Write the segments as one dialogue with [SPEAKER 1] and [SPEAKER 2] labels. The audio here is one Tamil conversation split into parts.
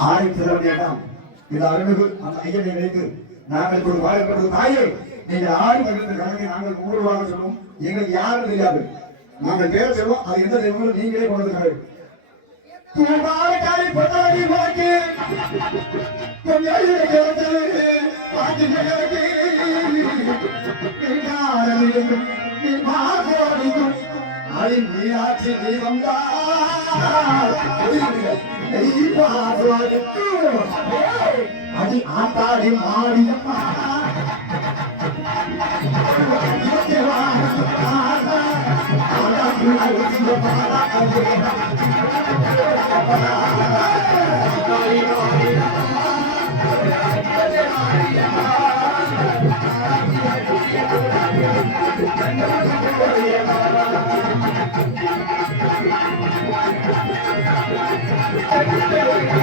[SPEAKER 1] ஆணை செல்ல வேண்டாம். இது அருள்மிகு அந்த ஐயனை நினைத்து நாங்கள் ஒரு வாழப்படுவது தாயே நீங்கள் ஆறு மகிழ்ந்த கணக்கை நாங்கள் ஊர்வாக சொல்லுவோம் எங்களுக்கு யாரும் தெரியாது. நாங்கள் பேர் சொல்லுவோம் அது எந்த தெய்வங்களும் நீங்களே கொண்டு வந்து தூபாரக்காரி பொட்டாடி வாக்கி கொஞ்சம் கேட்டது பாட்டு நிகழ்ச்சி அடி மீனாட்சி தெய்வம் அடி ஆத்தாடி உங்களுக்கு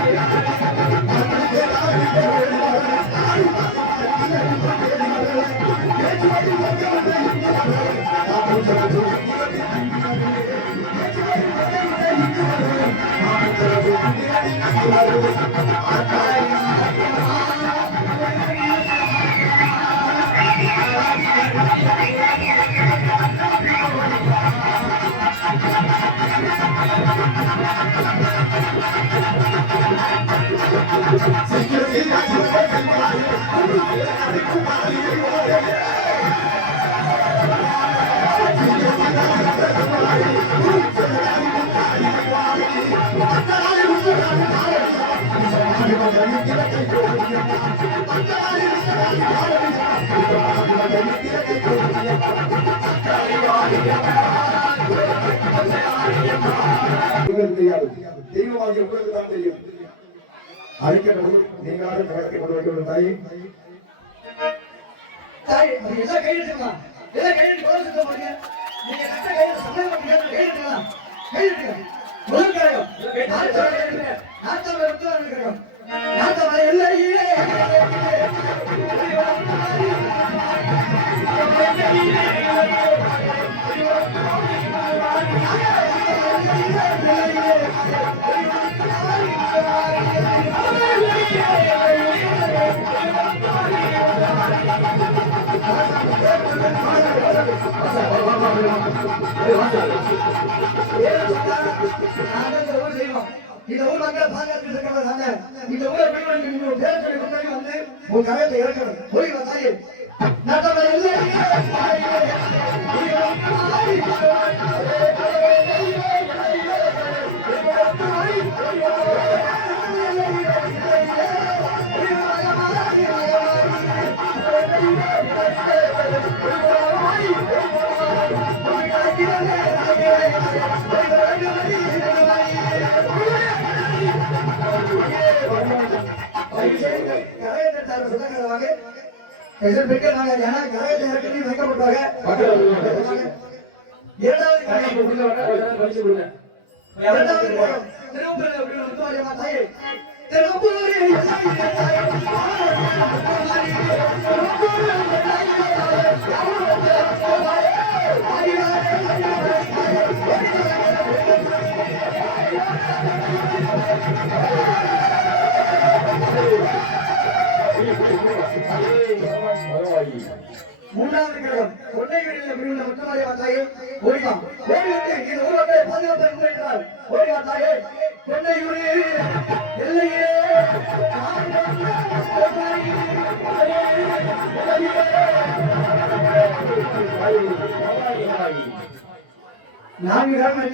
[SPEAKER 1] தெரியாது. தெய்வமாகிய உங்களுக்கு தான் தெரியும். நீங்களாக கொண்டு வைக்க தாய்,
[SPEAKER 2] அது எல்லாம் கையெழுத்துக்கலாம். எல்லாம் கையெழுத்து நீங்க எதிர் பெண்கள் நாங்க ஏன்னா கரையத்தை இறக்கி வைக்கப்பட்டாங்க இரண்டாவது காரியம் இரண்டாவது காரியம் திருவள்ளூர் அப்படின்னு முத்துமாரியம்மா தாயே. மூன்றாவது கிரகம் தாயே ஓடிவா தாயே எல்லையே நான்கு காரணம்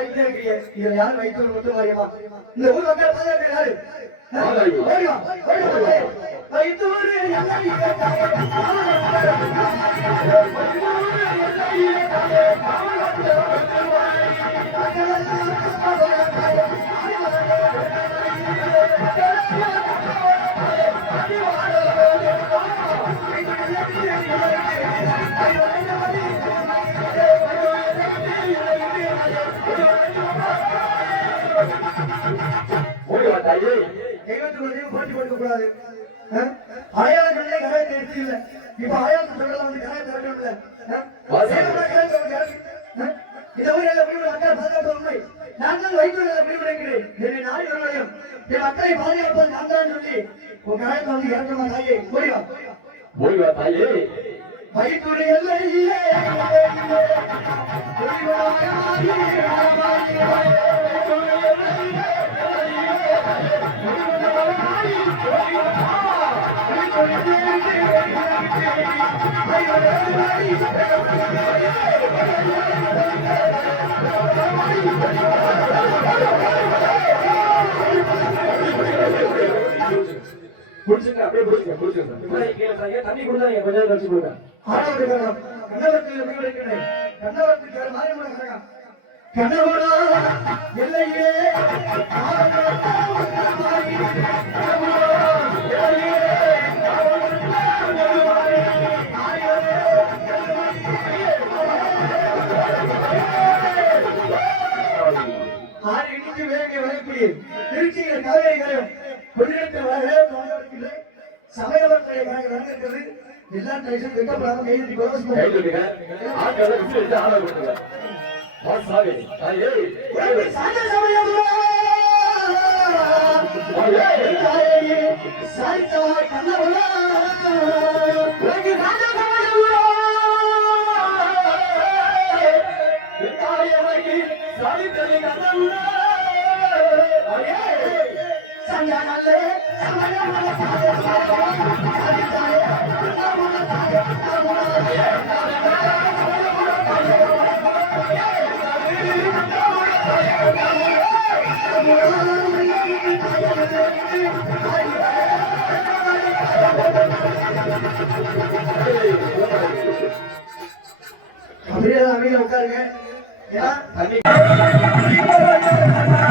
[SPEAKER 2] இதுல வைத்தவர் மட்டும் மாறியமா இந்த ஊர் மக்கள் பாதுகாக்க யாரு? ஓடிவா ஓடிவா வைத்தவர் தெய்வத்துக்குள்ளே போட்டி கொடுக்க கூடாது அடையாளங்களே கரையை எடுத்து இல்ல. இப்ப அடையாளம் சொல்றதுல வந்து கரையை திறக்கணும்ல இந்த ஊரில் பிரிவு மக்கள் பாதுகாப்பு உண்மை. நான் தான் வைத்துள்ள பிரிவினைக்கிறேன் என்னை நாடி வருவதையும் என் மக்களை பாதுகாப்பது நான் தான் சொல்லி உன் கரையை வந்து இறக்கமா தாயே? போய்வா
[SPEAKER 3] ஓய்வா தாயே.
[SPEAKER 2] வைத்துறை எல்லை
[SPEAKER 3] குடிச்சுங்க அப்படியே குடிச்சுங்க குடிச்சுங்க தண்ணி கொடுத்தாங்க கொஞ்ச நேரம் கழிச்சு கொடுங்க.
[SPEAKER 2] ஆறாவது கரணம் திருச்சியில் காவேரி கரையும் கொள்ளிடத்தில் தோன்றவில்லை சமயவர்களை நடந்திருக்கிறது எல்லா டைசன் வெட்டப்படாம கையெழுத்தி
[SPEAKER 3] கை
[SPEAKER 2] கோஷம்
[SPEAKER 3] अभी अभी लवकर घे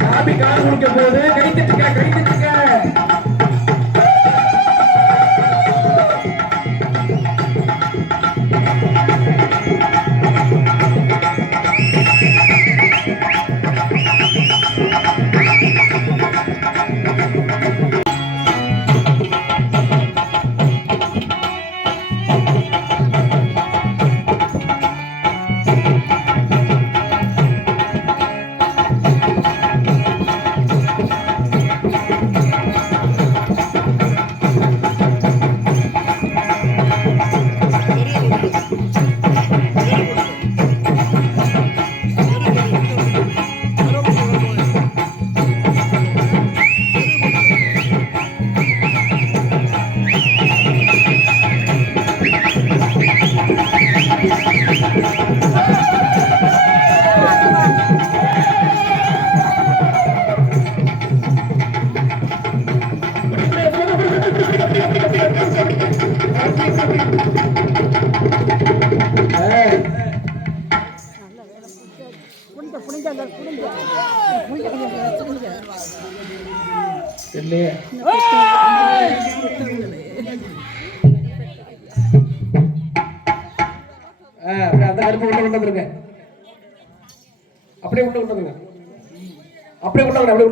[SPEAKER 3] சாமி கால் கொடுக்க கை கை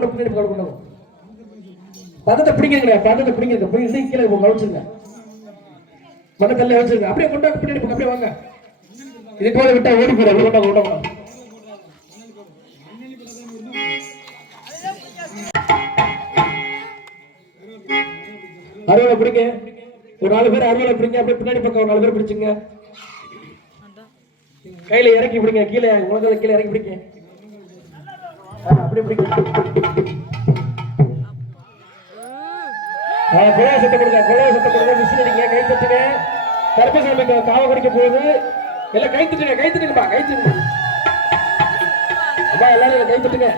[SPEAKER 3] அப்படியே உள்ள பின்னாடி கொண்டு கொண்டு. பதத்தை பிடிக்கிறீங்க பதத்தை பிடிக்கிறீங்க போய் இன்னும் கீழே உங்க வச்சிருங்க மண்ணக்கல்ல வச்சிருங்க. அப்படியே கொண்டு வாங்க, பின்னாடி போங்க அப்படியே வாங்க. இது போல விட்டா ஓடி போயிடும் கொண்டு வாங்க, கொண்டு வாங்க. அறுவலை பிடிங்க. ஒரு நாலு பேர் அறுவலை பிடிங்க. அப்படியே பின்னாடி பக்கம் ஒரு நாலு பேர் பிடிச்சுங்க. கையில இறக்கி பிடிங்க கீழே உலகத்துல கீழே இறக்கி பிடிங்க. அப்படி இப்படி. பிடிங்க சத்தம் கொடுங்க குழாய் சத்தம் கொடுங்க விசில் அடிங்க கை தட்டுங்க கருப்பசாமிக்கு காவ குடிக்க போகுது. எல்லாம் கை தட்டுங்க கை தட்டுங்கப்பா கை அப்பா எல்லாரும் கை தட்டுங்க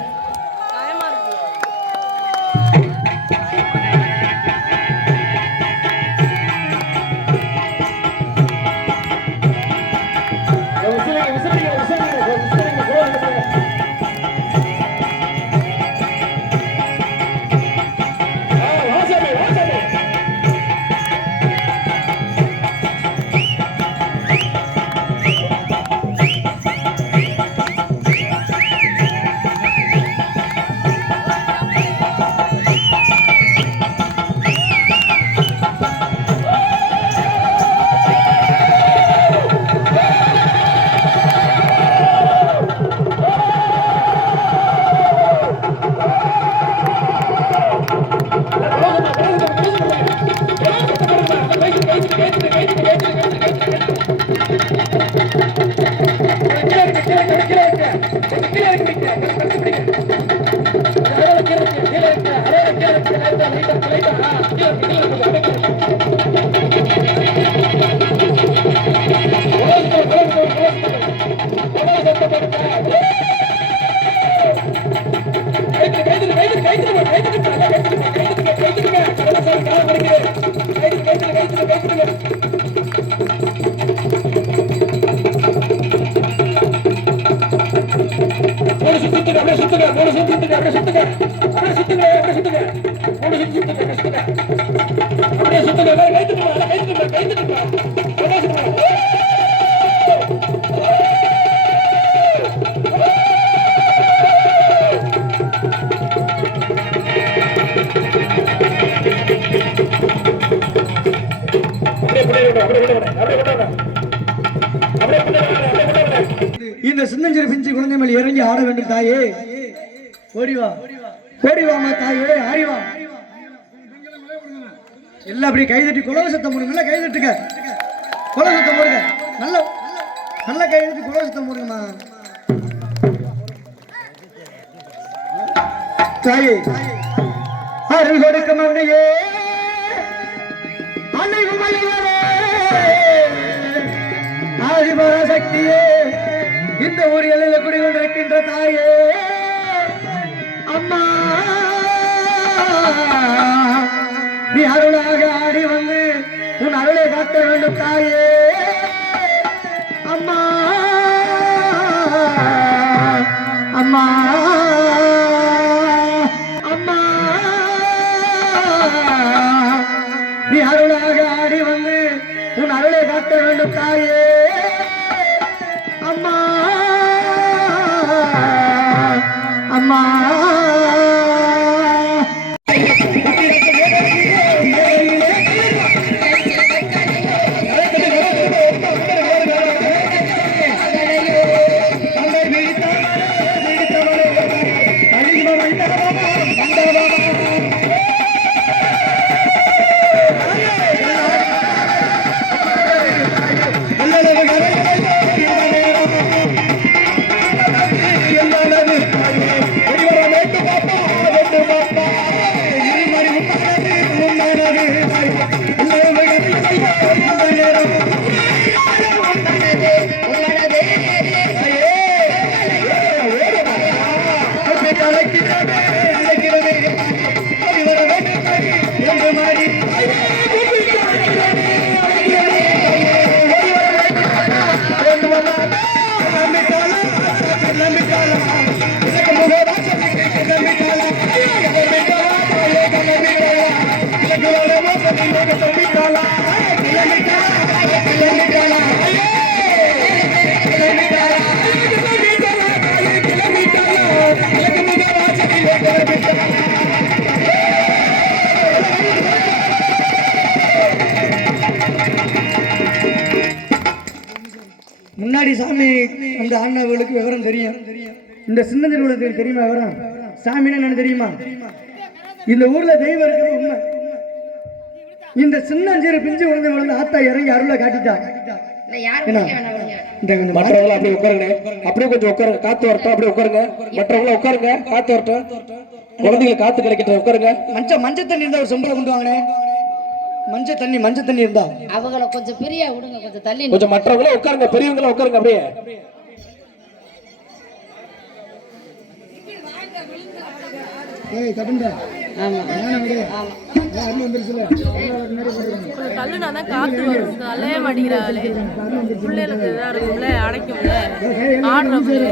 [SPEAKER 2] இந்த சின்னஞ்சிறு பிஞ்சு குழந்தை மேல் இறங்கி ஆட வேண்டும் தாயே. ஓடிவா ஓடிவாமா தாயே. ஆடிவா எல்லாம் அப்படியே கைதட்டி குலவ சத்தம் போடுங்க. நல்லா கைதட்டுங்க குலவ சத்தம் போடுங்க. நல்ல நல்ல கைதட்டி குலவ சத்தம் போடுங்கம்மா. தாயே. அருள் கொடுக்க அவனையே அன்னை உமையவரே ஆதிபராசக்தியே. இந்த ஊர் எல்லையில குடிகொண்டிருக்கின்ற தாயே. அம்மா. நீ அருளாக ஆடி வந்து உன் அருளை காட்ட வேண்டும் தாயே. அம்மா அம்மா. அம்மா. சாமி அந்த ஆண்டவர்களுக்கு விவரம் தெரியும். இந்த சின்ன திருவிழத்துக்கு தெரியுமா விவரம்? சாமின்னு என்னன்னு தெரியுமா? இந்த ஊர்ல தெய்வம் இருக்கிறது உண்மை. இந்த சின்னஞ்சிறு பிஞ்சு குழந்தை வந்து ஆத்தா இறங்கி அருளை காட்டிட்டா. என்ன? இந்த கொஞ்சம்
[SPEAKER 3] மற்றவங்க அப்படியே உட்காருங்க. அப்படியே கொஞ்சம் உட்காருங்க. காத்து வரட்டும் அப்படியே உட்காருங்க. மற்றவங்க உட்காருங்க. காத்து வரட்டும். குழந்தைங்களுக்கு காத்து கிடைக்கட்டும் உட்காருங்க.
[SPEAKER 2] மஞ்ச மஞ்சள் தண்ணி இருந்தா ஒரு செம்பளை கொண்டு வாங்கினேன். மஞ்சள் தண்ணி மஞ்சள் தண்ணி இருந்தா?
[SPEAKER 4] அவங்கள கொஞ்சம் பிரியா விடுங்க கொஞ்சம் தள்ளி
[SPEAKER 3] கொஞ்சம் மற்றவங்கள உட்காருங்க பெரியவங்கள உட்காருங்க அப்படியே.
[SPEAKER 2] ஏய் கட்டுண்டா
[SPEAKER 4] ஆமா.
[SPEAKER 5] தள்ளுனா தான் காத்து வரும். தள்ளவே மாட்டேங்கிறாளே. பிள்ளைகளுக்கு இதாக இருக்கும்ல அடைக்கும்ல. ஆடுற பிள்ளை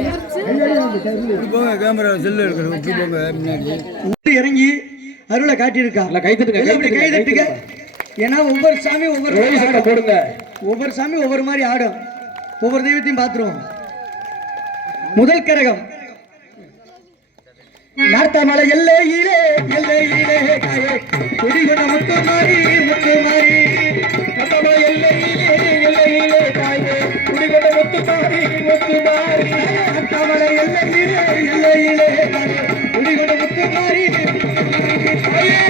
[SPEAKER 2] உள்ளே இறங்கி அருளை காட்டியிருக்கா.
[SPEAKER 3] நல்லா கை தட்டுங்க, கை
[SPEAKER 2] எல்லாம் அப்படி கை
[SPEAKER 3] தட்டுங்க,
[SPEAKER 2] தட்டுங்க. ஏன்னா ஒவ்வொரு சாமி ஒவ்வொரு.
[SPEAKER 3] போடுங்க.
[SPEAKER 2] ஒவ்வொரு சாமி ஒவ்வொரு மாதிரி ஆடும். ஒவ்வொரு தெய்வத்தையும் பார்த்துருவோம். முதல் கரகம். நார்த்தமலை எல்லையிலே எல்லையிலே குடிகுண முத்து மாறி முத்து மாறி.
[SPEAKER 3] நம்ம எல்லையிலே எல்லையிலே தாயே குடிகொண்ட முத்து மாறி முத்து மாறி.
[SPEAKER 2] நார்த்தமலை எல்லையிலே எல்லையிலே குடிகுண முத்து மாறி
[SPEAKER 3] தாயே,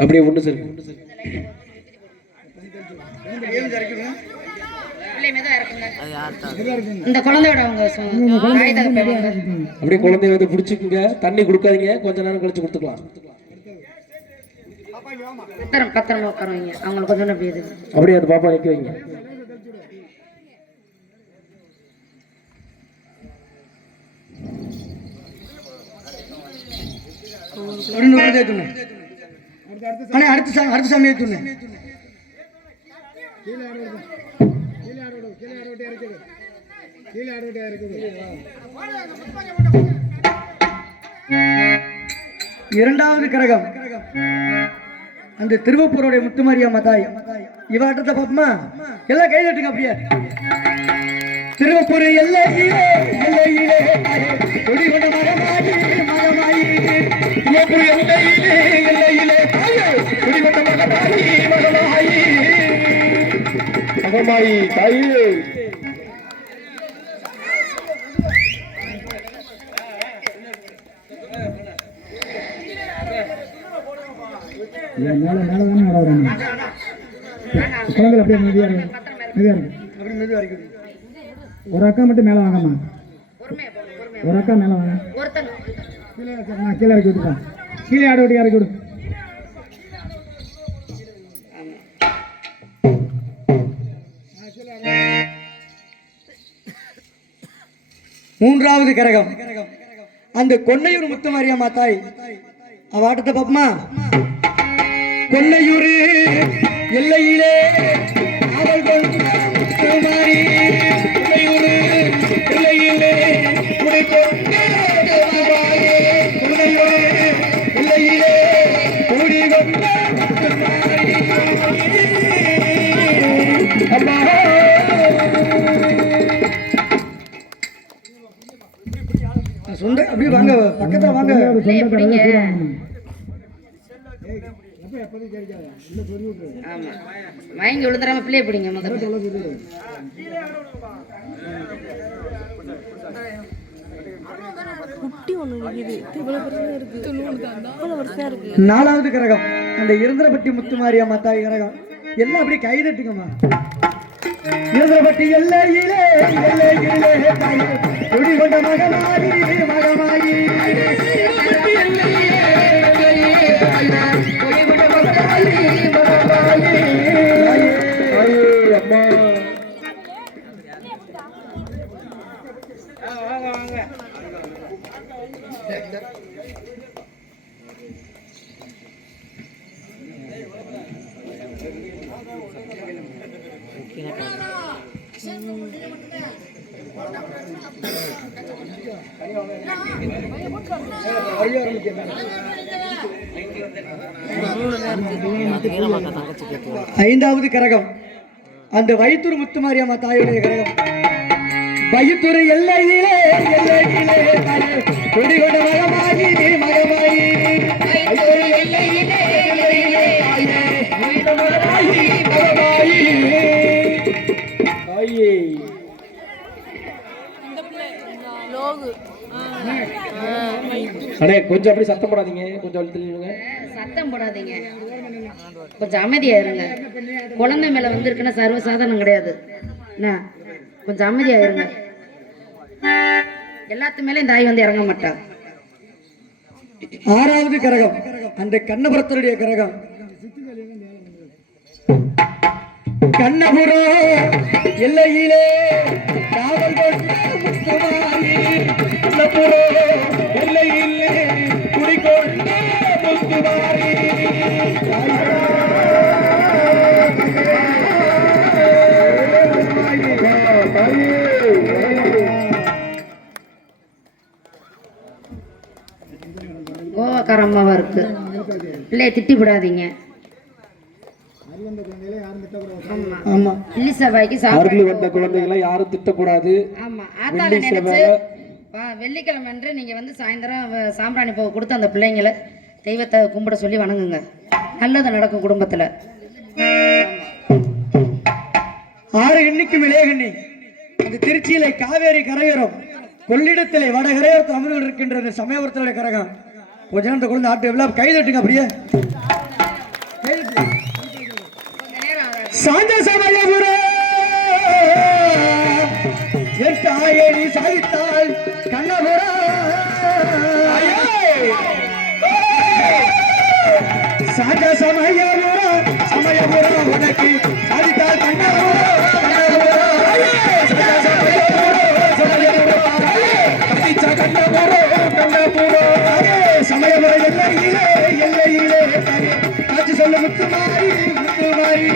[SPEAKER 3] அப்படியே ஒன்று சார்.
[SPEAKER 4] இந்த
[SPEAKER 3] அப்படியே குழந்தைய வந்து பிடிச்சிக்குங்க. தண்ணி கொடுக்காதீங்க. கொஞ்ச நேரம் கழிச்சு கொடுத்துக்கலாம்.
[SPEAKER 4] பத்திரம் பத்திரமா உட்காருவீங்க. அவங்களுக்கு கொஞ்சம்
[SPEAKER 3] அப்படியே அது பாப்பா நிற்க வைங்க.
[SPEAKER 2] ரெண்டு நூறு ஏற்றுங்க அண்ணே அடுத்த சாமி அடுத்த சாமி ஏற்றுங்க இரண்டாவது கிரகம் அந்த திருவப்பூருடைய முத்துமாரியாம்மா தாய் இவாட்டத்தை பாப்போமா எல்லாம் கை தட்டுங்க அப்படியே திருவப்பூர் எல்லையிலே எல்லையிலே கொடிகொண்ட மகமாயி மகமாயி திருவப்பூர் எல்லையிலே எல்லையிலே தாயே மகமாயி மகமாயி
[SPEAKER 3] மகமாயி தாயே
[SPEAKER 2] மேல மேல தானே அப்படியே இருக்கு இருக்கு ஒரு அக்கா மட்டும் மேல வாங்கம்மா. ஒரு அக்கா மேல வாங்க. கீழே கீழே இறக்கி கீழே ஆட விட்டு இறக்கி விடு. மூன்றாவது கரகம். அந்த கொன்னையூர் முத்துமாரியா மாத்தாய் அவ ஆட்டத்தை பாப்போமா கொன்னையூர் எல்லையிலே அவள் கொண்டு அப்படியே வாங்க பக்கத்துல வாங்க.
[SPEAKER 4] ஆமா. மயங்கி விழுந்துடாம பிள்ளைய பிடிங்க முதல்ல.
[SPEAKER 2] நாலாவது கரகம். அந்த இருந்திரப்பட்டி முத்துமாரியா தாய் கரகம். எல்லாம் அப்படியே கை இருந்தபட்டி எல்லையிலே எல்லையிலே தாயே, கொண்ட மகமாயி மகமாயி ஐந்தாவது கரகம். அந்த வயிற்றுரு முத்துமாரியம்மா தாயுடைய கரகம். வயிற்றுரு எல்லையிலே எல்லையிலே தாயே, குடிகொண்ட மகமாயி மகமாயி எல்லையிலே
[SPEAKER 3] அண்ணே கொஞ்சம் அப்படி சத்தம் போடாதீங்க. கொஞ்சம் அழுத்தி நில்லுங்க.
[SPEAKER 4] சத்தம் போடாதீங்க. கொஞ்சம் அமைதியா இருங்க. குழந்தை மேல வந்திருக்குன்னா சர்வசாதாரணம் கிடையாது. என்ன கொஞ்சம் அமைதியா இருங்க. எல்லாத்து மேலயும் தாய் வந்து இறங்க மாட்டா.
[SPEAKER 2] ஆறாவது கரகம். அந்த கண்ணபுரத்தருடைய கரகம். கண்ணபுரம் எல்லையிலே காவல் கண்ணபுரம் முத்துமாரி
[SPEAKER 4] கோவக்கார அம்மாவா இருக்கு பிள்ளைய திட்டி விடாதீங்க பிள்ளி செவ்வாய்க்கு
[SPEAKER 3] அருள்
[SPEAKER 4] சாப்பிட
[SPEAKER 3] வந்த குழந்தைகளை யாரும் திட்டக்கூடாது.
[SPEAKER 4] ஆமா. ஆத்தால
[SPEAKER 3] வெள்ளி
[SPEAKER 4] நினைச்சு வெள்ளிக்கிழமை அன்று நீங்க வந்து சாயந்தரம் சாம்பிராணி பூ கொடுத்து அந்த பிள்ளைங்களை தெய்வத்தை கும்பிட சொல்லி வணங்குங்க. நல்லது நடக்கும் குடும்பத்துல.
[SPEAKER 2] ஆறு எண்ணிக்கு விளையகண்ணி இந்த திருச்சியில காவேரி கரையோரம். கொள்ளிடத்திலே வடகரையோரத்தில் அமர்ந்து இருக்கின்றது. சமயபுரத்தினுடைய கரகம். கொஞ்ச நேரம் இந்த குழந்தை ஆட்டு எவ்வளோ கை தட்டுங்க அப்படியே. கை தட்டுங்க. சாந்த சமயபுர என் சாதித்தாள் சாந்த சமயபுர சமயபுர உனக்கு சாதித்தாள் கண்ணபுர கண்ணபுர சாந்த சமயபுர சமயபுர கண்டிச்ச கண்ணபுர சொல்ல முத்துமாரி முத்துமாரி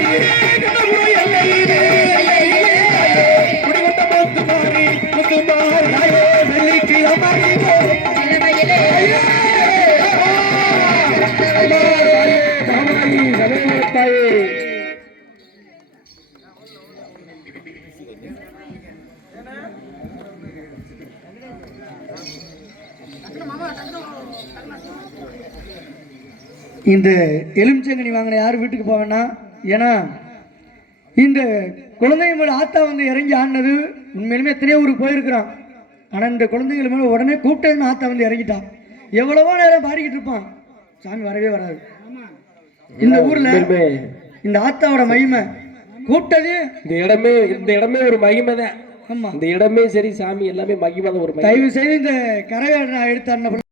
[SPEAKER 2] கண்ணபுரம் எல்லையிலே எல்லையிலே குடிவந்த முத்துமாரி முத்துமாரி இந்த எலுமிச்சங்கனி வாங்கின யாரும் வீட்டுக்கு வேணாம் ஏன்னா இந்த குழந்தைங்க மேலே ஆத்தா வந்து இறங்கி ஆடினது உண்மையிலுமே எத்தனையோ ஊருக்கு போயிருக்கிறான். ஆனால் இந்த குழந்தைகள் மேலே உடனே கூப்பிட்டதுன்னு ஆத்தா வந்து இறங்கிட்டான். எவ்வளவோ நேரம் பாடிக்கிட்டு இருப்பான். சாமி வரவே வராது. இந்த ஊர்ல இந்த ஆத்தாவோட மகிமை கூப்பிட்டது
[SPEAKER 3] இந்த இடமே இந்த இடமே ஒரு மகிமை தான்
[SPEAKER 2] ஆமா.
[SPEAKER 3] இந்த இடமே சரி சாமி எல்லாமே மகிமை தான் ஒரு
[SPEAKER 2] தயவு செய்து இந்த கரவை நான் எடுத்து